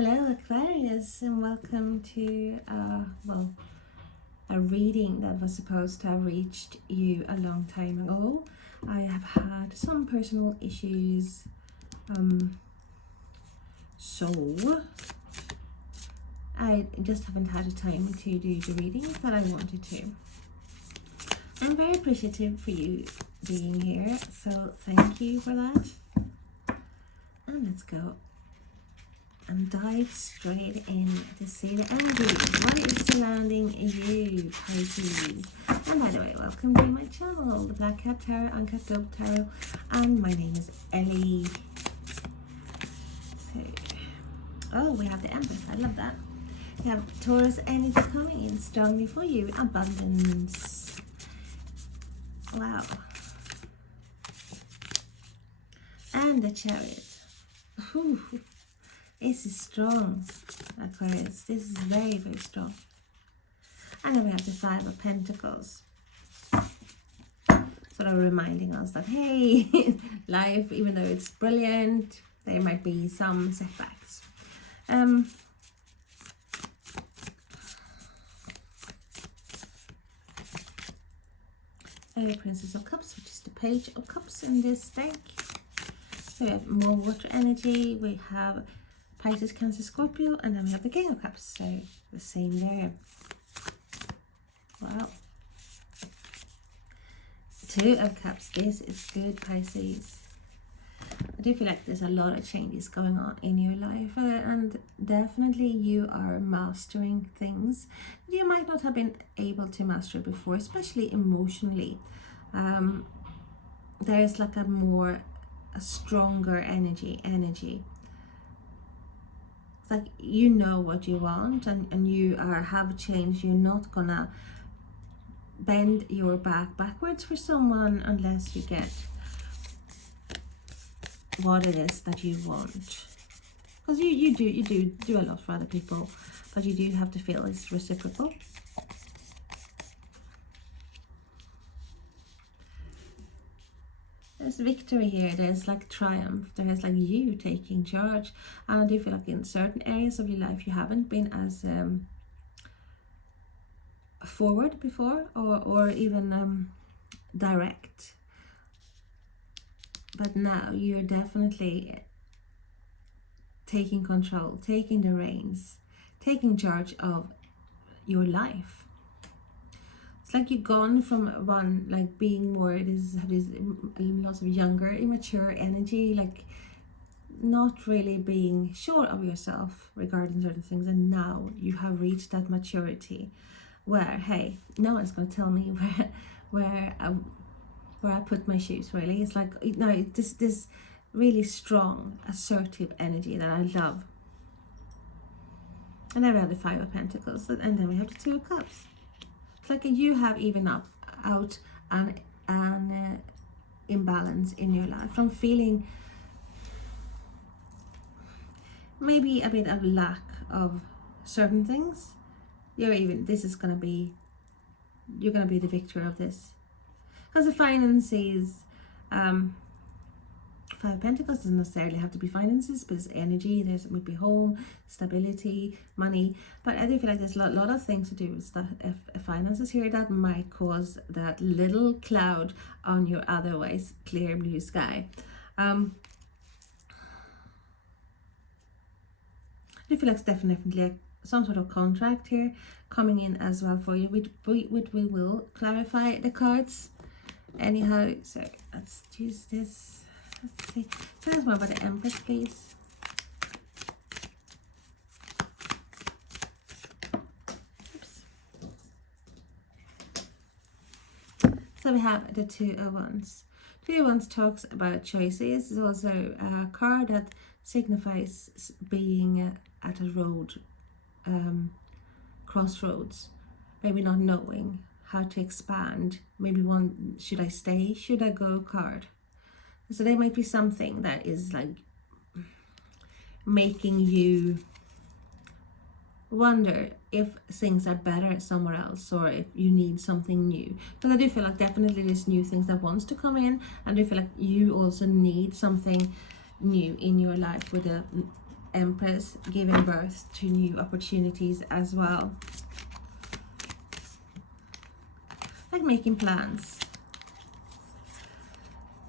Hello Aquarius, and welcome to a reading that was supposed to have reached you a long time ago. I have had some personal issues, so I just haven't had the time to do the reading that I wanted to. I'm very appreciative for you being here, so thank you for that. And let's go and dive straight in to see the energy. What is surrounding you, Pisces? And by the way, welcome to my channel, the Black Cat Tarot, Uncut Globe Tarot, and my name is Ellie. So, oh, we have the Empress. I love that. We have Taurus energy coming in strongly for you. Abundance. Wow. And the Chariot. Ooh. This is strong, Aquarius. This is very, very strong. And then we have the Five of Pentacles. Sort of reminding us that, hey, life, even though it's brilliant, there might be some setbacks. Princess of Cups, which is the Page of Cups in this deck. So we have more water energy. We have Pisces, Cancer, Scorpio, and then we have the King of Cups, so the same there. Wow. Two of Cups, this is good, Pisces. I do feel like there's a lot of changes going on in your life, and definitely you are mastering things that you might not have been able to master before, especially emotionally. There's like a stronger energy. Like, you know what you want, and you have changed. You're not gonna bend your back backwards for someone unless you get what it is that you want, because you do a lot for other people, but you do have to feel it's reciprocal. There's victory here, there's like triumph, there's like you taking charge. And I do feel like in certain areas of your life you haven't been as forward before, or even direct, but now you're definitely taking control, taking the reins, taking charge of your life. It's like you've gone from one, like being more lots of younger, immature energy, like not really being sure of yourself regarding certain things, and now you have reached that maturity where, hey, no one's going to tell me where I put my shoes. Really, it's like, no, this really strong, assertive energy that I love. And then we have the Five of Pentacles, and then we have the Two of Cups. Like you have even out an imbalance in your life from feeling maybe a bit of lack of certain things. You're gonna be the victor of this, because the finances, Five of Pentacles doesn't necessarily have to be finances, but it's energy. There's would be home, stability, money. But I do feel like there's a lot of things to do with finances here that might cause that little cloud on your otherwise clear blue sky. I do feel like it's definitely some sort of contract here coming in as well for you. We will clarify the cards anyhow. So let's use this. Let's see. Tell us more about the Empress, please. Oops. So we have the Two of Wands. Two of Wands talks about choices. It's also a card that signifies being at a road, crossroads, maybe not knowing how to expand. Maybe one, should I stay, should I go card. So there might be something that is like making you wonder if things are better somewhere else, or if you need something new. But I do feel like definitely there's new things that wants to come in, and I do feel like you also need something new in your life with the Empress, giving birth to new opportunities as well. Like making plans.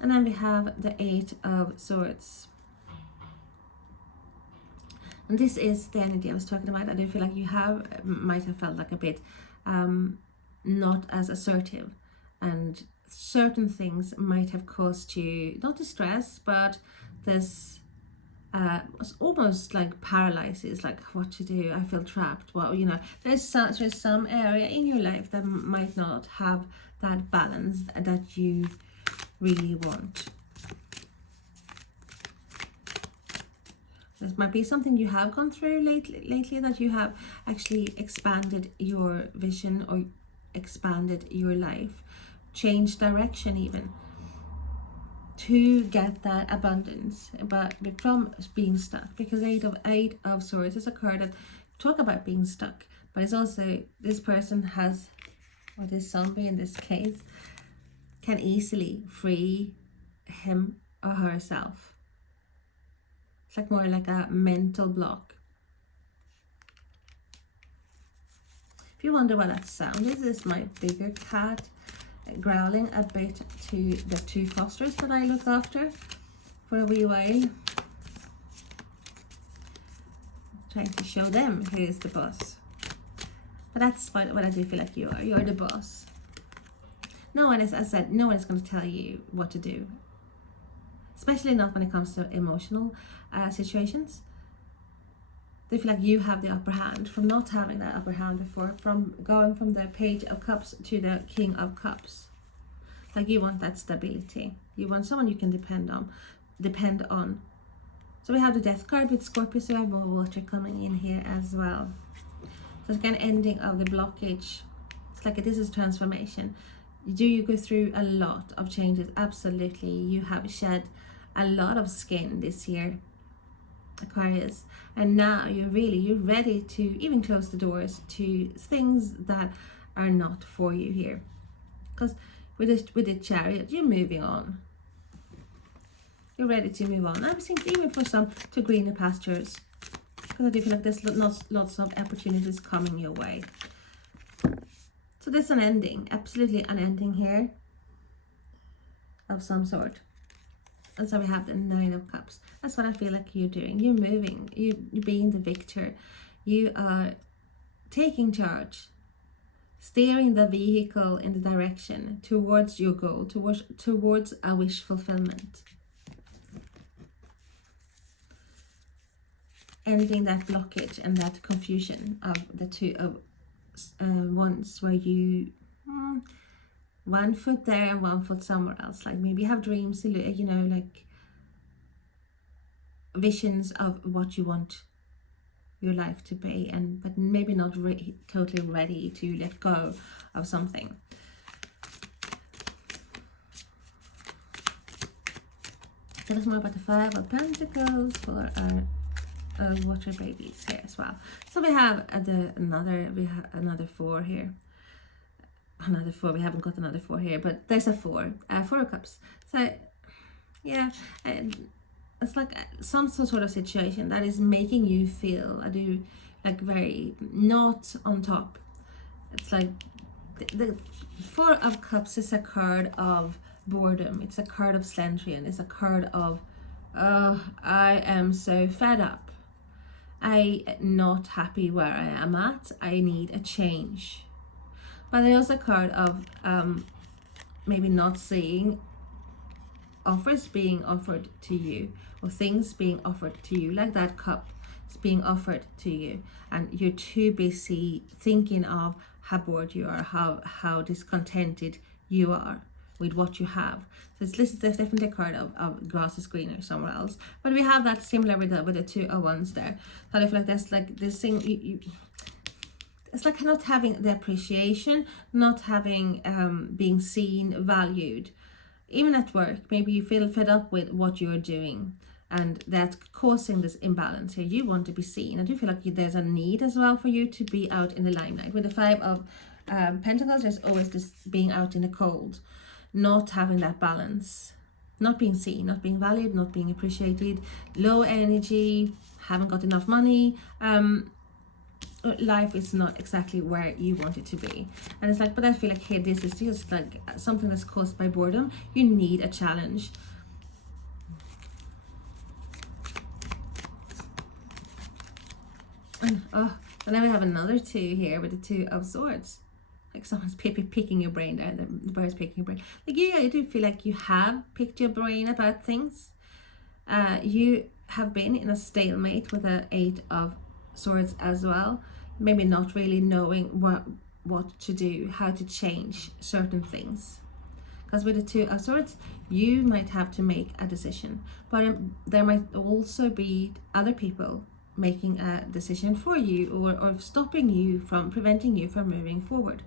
And then we have the Eight of Swords. And this is the energy I was talking about. I do feel like you might have felt like a bit not as assertive, and certain things might have caused you not distress, but this almost like paralysis, like what to do. I feel trapped. Well, you know, there's some area in your life that might not have that balance that you really want. This might be something you have gone through lately, that you have actually expanded your vision or expanded your life, changed direction even, to get that abundance, but from being stuck. Because Eight of Swords is a card that talk about being stuck, but it's also this person has, or this zombie in this case, can easily free him or herself. It's like more like a mental block. If you wonder what that sound is my bigger cat growling a bit to the two fosters that I look after for a wee while. Trying to show them who is the boss. But that's what I do feel like you are. You're the boss. No one is, as I said, no one is going to tell you what to do. Especially not when it comes to emotional situations. They feel like you have the upper hand, from not having that upper hand before, from going from the Page of Cups to the King of Cups. Like you want that stability. You want someone you can depend on. So we have the Death card with Scorpio, so we have more water coming in here as well. So it's like an ending of the blockage. It's like this is transformation. Do you go through a lot of changes? Absolutely. You have shed a lot of skin this year, Aquarius, and now you're ready to even close the doors to things that are not for you here. Because with the Chariot, you're moving on. You're ready to move on. I'm thinking even for some to greener pastures, because I do feel like there's lots of opportunities coming your way. So there's an ending, absolutely an ending here of some sort. And so we have the Nine of Cups. That's what I feel like you're doing. You're moving. You're being the victor. You are taking charge, steering the vehicle in the direction towards your goal, towards a wish fulfillment. Ending that blockage and that confusion of the Two of Wands, where you one foot there and one foot somewhere else. Like maybe you have dreams, you know, like visions of what you want your life to be, but maybe not totally ready to let go of something. Tell us more about the Five of Pentacles for our water babies here as well. So we have another four here. Another four. We haven't got another four here, but there's a four. Four of Cups. So yeah, it's like some sort of situation that is making you feel like very not on top. It's like the Four of Cups is a card of boredom. It's a card of slendrian. It's a card of I am so fed up. I'm not happy where I am at. I need a change. But there's also a card of maybe not seeing offers being offered to you, or things being offered to you, like that cup is being offered to you, and you're too busy thinking of how bored you are, how discontented you are with what you have. So there's definitely a card of grass is greener somewhere else. But we have that similar with the Two of Wands there. So I feel like that's like this thing it's like not having the appreciation, not having being seen, valued. Even at work, maybe you feel fed up with what you're doing, and that's causing this imbalance here. You want to be seen. I do feel like there's a need as well for you to be out in the limelight. With the Five of Pentacles, there's always this being out in the cold, not having that balance, not being seen, not being valued, not being appreciated, low energy, haven't got enough money, life is not exactly where you want it to be. And it's like, but I feel like here, this is just like something that's caused by boredom. You need a challenge. And then we have another 2 here with the 2 of Swords. Like someone's picking your brain there, the bird's picking your brain. Like, yeah, I do feel like you have picked your brain about things. You have been in a stalemate with the 8 of Swords as well. Maybe not really knowing what to do, how to change certain things. Because with the 2 of Swords, you might have to make a decision. But there might also be other people making a decision for you, or stopping you from, preventing you from moving forward.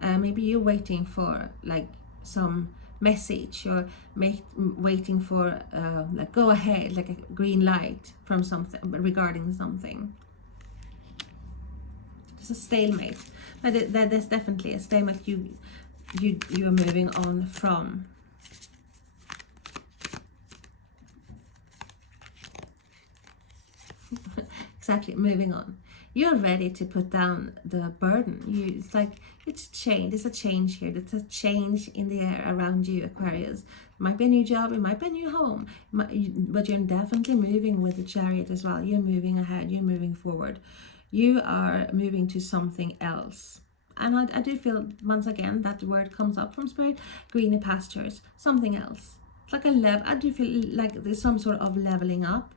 Maybe you're waiting for like some message, or waiting for like go ahead, like a green light from something, regarding something. It's a stalemate, but there's definitely a stalemate you are moving on from. Exactly, moving on. You're ready to put down the burden. It's like, it's change. There's a change here. There's a change in the air around you, Aquarius. It might be a new job. It might be a new home. But you're definitely moving with the Chariot as well. You're moving ahead. You're moving forward. You are moving to something else. And I do feel, once again, that the word comes up from Spirit, greener pastures, something else. It's like I do feel like there's some sort of leveling up.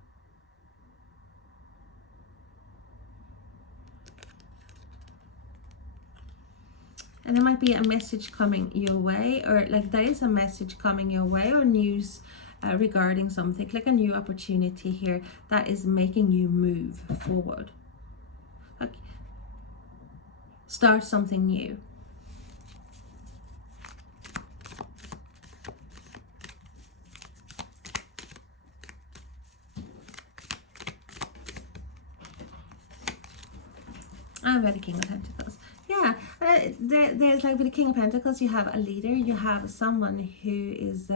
And there might be a message coming your way, or like there is a message coming your way, or news regarding something, like a new opportunity here that is making you move forward. Like, start something new. I'm ready, King of Pentacles. Yeah, there's like with the King of Pentacles, you have a leader, you have someone who is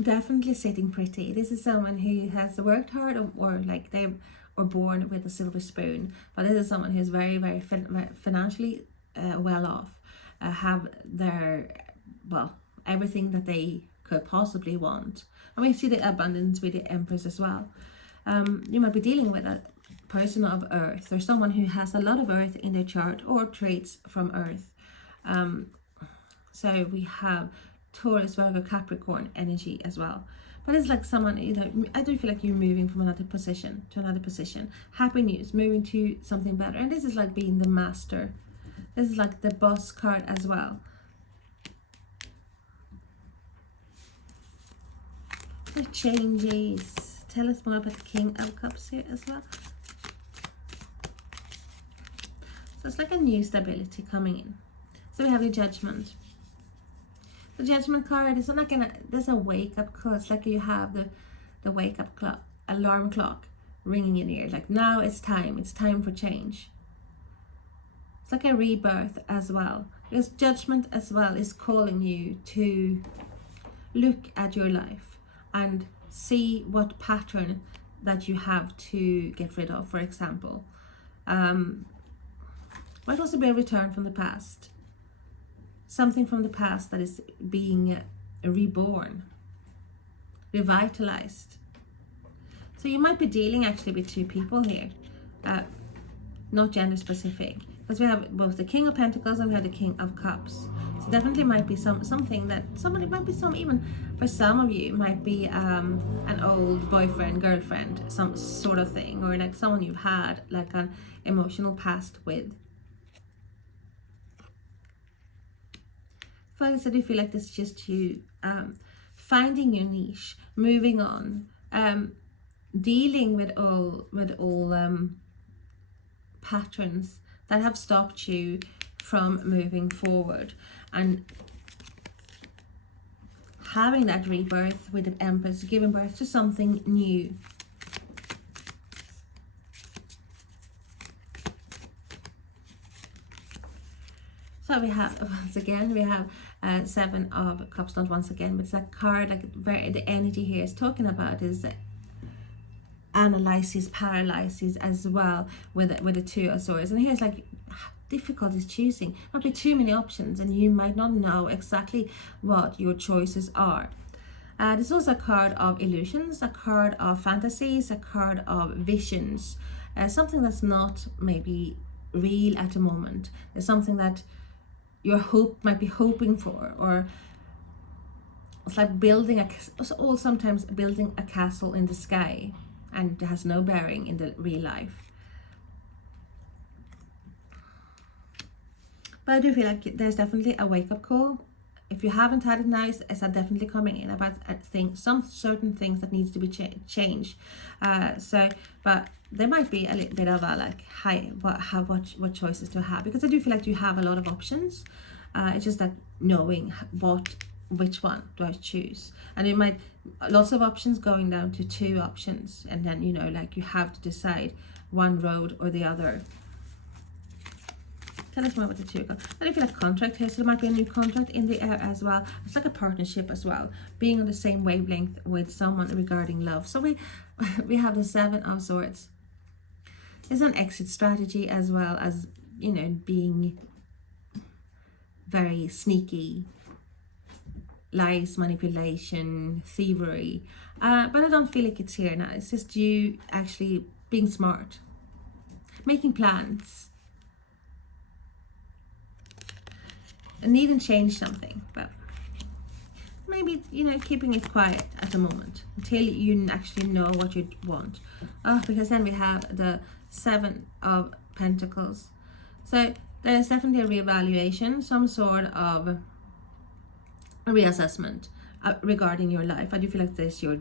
definitely sitting pretty. This is someone who has worked hard, or like they were born with a silver spoon. But this is someone who's very, very financially well off, have their, well, everything that they could possibly want. And we see the abundance with the Empress as well. You might be dealing with a person of Earth, or someone who has a lot of Earth in their chart, or traits from Earth. So we have Taurus, Virgo, Capricorn energy as well. But it's like someone, you know, I do feel like you're moving from another position to another position. Happy news, moving to something better. And this is like being the master. This is like the boss card as well. The changes. Tell us more about the King of Cups here as well. So it's like a new stability coming in. So we have the Judgment. The Judgment card is not gonna, there's a wake up call. It's like you have the wake up clock, alarm clock ringing in your ear. Like, now it's time for change. It's like a rebirth as well. Because Judgment as well is calling you to look at your life and see what pattern that you have to get rid of, for example. Might also be a return from the past. Something from the past that is being reborn, revitalized. So you might be dealing actually with 2 people here, not gender specific, because we have both the King of Pentacles and we have the King of Cups. So definitely might be something that somebody might be, some, even for some of you might be an old boyfriend, girlfriend, some sort of thing, or like someone you've had like an emotional past with. First, I do feel like this is just you finding your niche, moving on, dealing with all patterns that have stopped you from moving forward, and having that rebirth with the Empress, giving birth to something new. So we have, once again, we have 7 of Cups, not once again, but it's that card, like very, the energy here is talking about is analysis, paralysis as well with the Two of Swords. And here's like difficulties choosing. Might be too many options and you might not know exactly what your choices are. This is also a card of illusions, a card of fantasies, a card of visions, something that's not maybe real at the moment. There's something that your hope might be hoping for, or it's like building or sometimes building a castle in the sky, and it has no bearing in the real life. But I do feel like there's definitely a wake-up call. If you haven't had it nice, it's definitely coming in about some certain things that needs to be changed. But there might be a little bit of a like, what choices to have, because I do feel like you have a lot of options. It's just that knowing which one do I choose, and it might lots of options going down to 2 options, and then like you have to decide one road or the other. Tell us more about the 2 of Cups. And I feel like contract here, so there might be a new contract in the air as well. It's like a partnership as well, being on the same wavelength with someone regarding love. So we have the 7 of Swords. There's an exit strategy as well as being very sneaky, lies, manipulation, thievery. But I don't feel like it's here now. It's just you actually being smart, making plans, and even change something, but maybe keeping it quiet at the moment until you actually know what you want. Because then we have the 7 of Pentacles, so there's definitely a reevaluation, some sort of a reassessment regarding your life. I do feel like this your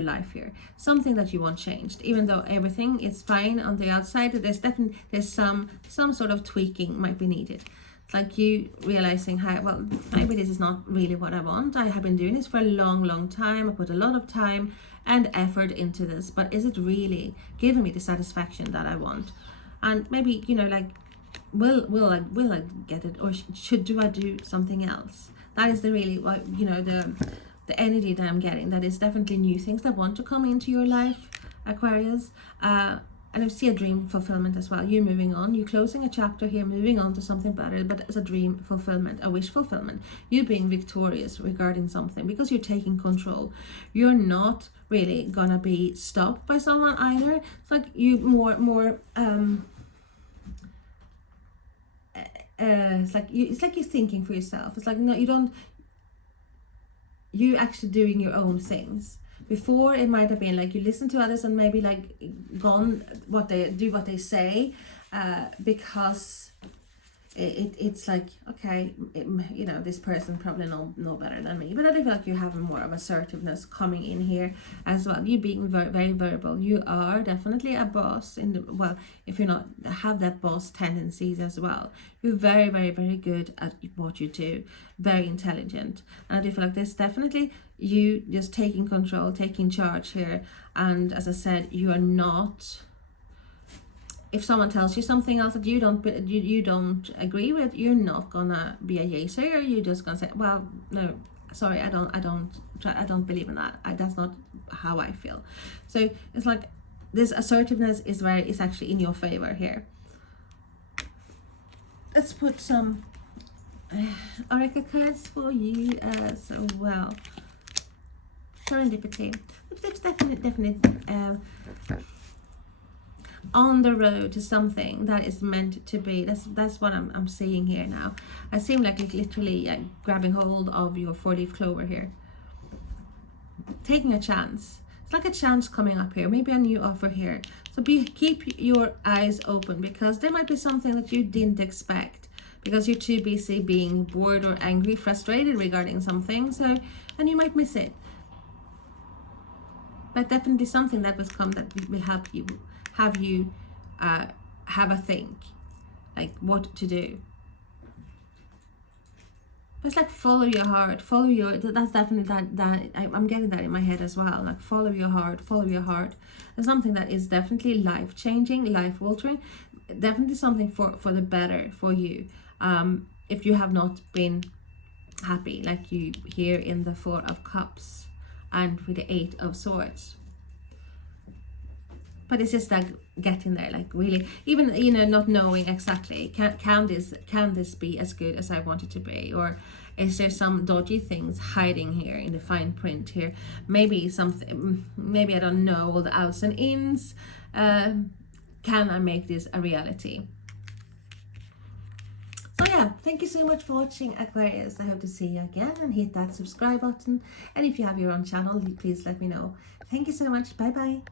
life here, something that you want changed, even though everything is fine on the outside. There's some sort of tweaking might be needed. It's like you realizing well, maybe this is not really what I want. I have been doing this for a long time. I put a lot of time and effort into this, but is it really giving me the satisfaction that I want? And maybe like, will I get it, or do I do something else? That is the really the energy that I'm getting. That is definitely new things that want to come into your life, Aquarius. And I see a dream fulfillment as well. You're moving on. You're closing a chapter here, moving on to something better. But it's a dream fulfillment, a wish fulfillment. You being victorious regarding something because you're taking control. You're not really gonna be stopped by someone either. It's like you it's like you're thinking for yourself. It's like, no, you don't. You actually doing your own things. Before it might have been like you listen to others and maybe like gone what they say, because it's like, okay, this person probably know better than me. But I do feel like you have more of assertiveness coming in here as well. You being very, very verbal. You are definitely a boss if you're not, have that boss tendencies as well. You're very, very, very good at what you do, very intelligent. And I do feel like there's definitely you just taking control, taking charge here. And as I said, you are not, if someone tells you something else that you don't agree with, you're not gonna be a yesayer. You're just gonna say, well, no, sorry, I don't believe in that. That's not how I feel. So it's like this assertiveness is actually in your favor here. Let's put some oracle cards for you as well. Serendipity. It's definitely on the road to something that is meant to be. That's what I'm seeing here now. I seem like literally grabbing hold of your 4-leaf clover here, taking a chance. It's like a chance coming up here, maybe a new offer here. So keep your eyes open, because there might be something that you didn't expect, because you're too busy being bored or angry, frustrated regarding something. So, and you might miss it. But definitely something that was come that will help you have a think, like what to do. But it's like follow your heart, that's definitely that I'm getting that in my head as well. Like follow your heart. There's something that is definitely life-changing, life-altering, definitely something for the better for you. If you have not been happy, like you here in the 4 of Cups and with the 8 of Swords. But it's just like getting there, like really, even, you know, not knowing exactly, can this be as good as I want it to be, or is there some dodgy things hiding here in the fine print here? Maybe something, maybe I don't know all the outs and ins. Can I make this a reality? So yeah, thank you so much for watching, Aquarius. I hope to see you again, and hit that subscribe button. And if you have your own channel, please let me know. Thank you so much. Bye bye.